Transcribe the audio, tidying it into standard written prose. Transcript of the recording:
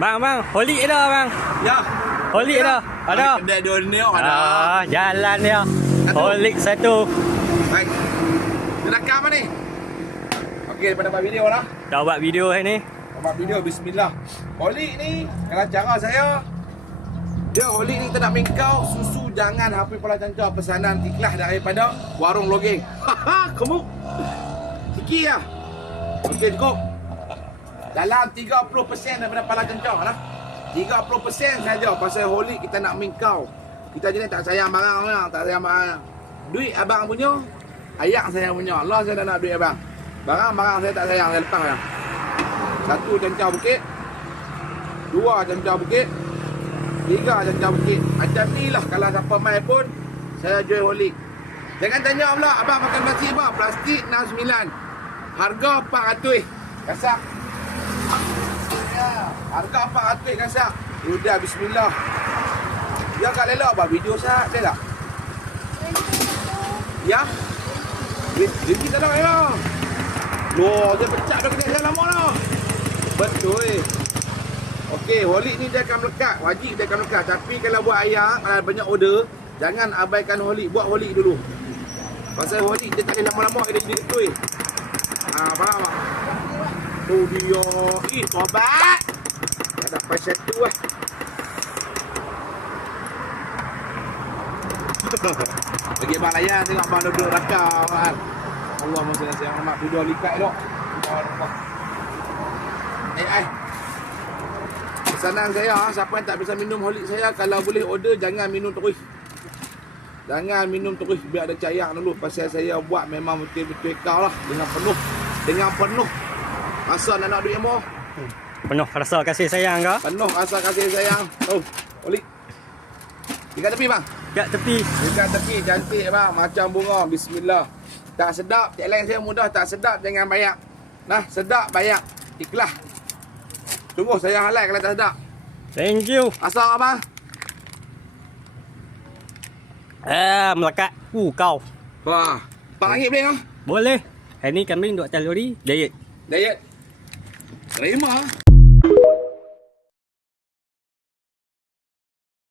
Bang, holik ada bang. Ya. Holik ada. Ada. Kedai dunia ada. Jalan dia. Holik satu. Baik. Dia rakam ni. Okey, daripada buat video lah. Dah buat video hari ni. Buat video bismillah. Holik ni kalau cara saya dia holik ni kita nak mengkau susu jangan HP Pola Cancar pesanan ikhlas daripada warung logeng. Kamu. Sikit lah. Okey cukup. Dalam 30% daripada Pola Cancar lah. 30% saja pasal holik kita nak mengkau. Kita jenis tak sayang barang orang, tak sayang barang. Duit abang punya, ayak saya punya. Allah saya dah nak duit abang. Barang-barang saya tak sayang, saya lepas lah. 1 Cancar Bukit, 2 Cancar Bukit, 3 Cancar Bukit. Macam ni lah kalau siapa mai pun saya jual holik. Jangan tanya pula abang makan nasi apa? Plastik 69. Harga 400. Kasak. Ya, harga 400 kasak. Sudah bismillah. Ya Kak Lela buat video sah dia tak? Ya. Dia tak nak ya. Loh, dia pecah dah kedai saya lama dah. Betul. Okey, holik ni dia akan melekat. Wajib dia akan melekat. Tapi kalau buat ayam, kalau banyak order, jangan abaikan holik. Buat holik dulu. Pasal holik dia tak boleh lama-lama dia jadi betul. Faham tak? Tu dia. Tobat. Tak dapat satu lah. Bagi abang layan tengok abang duduk rakam kan. Allahumma salli ala sayyidina Muhammad. Video likat elok. Pesanan saya, siapa yang tak bisa minum holik saya, kalau boleh order jangan minum terus. Jangan minum terus, biar ada cayak dulu. Pasal saya buat memang betul-betul kau lah. Dengan penuh rasa nak duit mo. Penuh rasa kasih sayang ke? Penuh rasa kasih sayang. Oh, holik. Dekat tepi bang. Kat tepi. Dekat tepi cantik bang, macam bunga. Bismillah. Tak sedap, tagline saya mudah, tak sedap jangan bayar. Nah, sedap bayar. Ikhlas. Tunggu saya halal kalau tak sedap. Thank you. Asal apa? Melekat. Kau. Wah, RM4 boleh ah? Boleh. Hari ni kambing 2 kalori. Diet. Diet. Terima.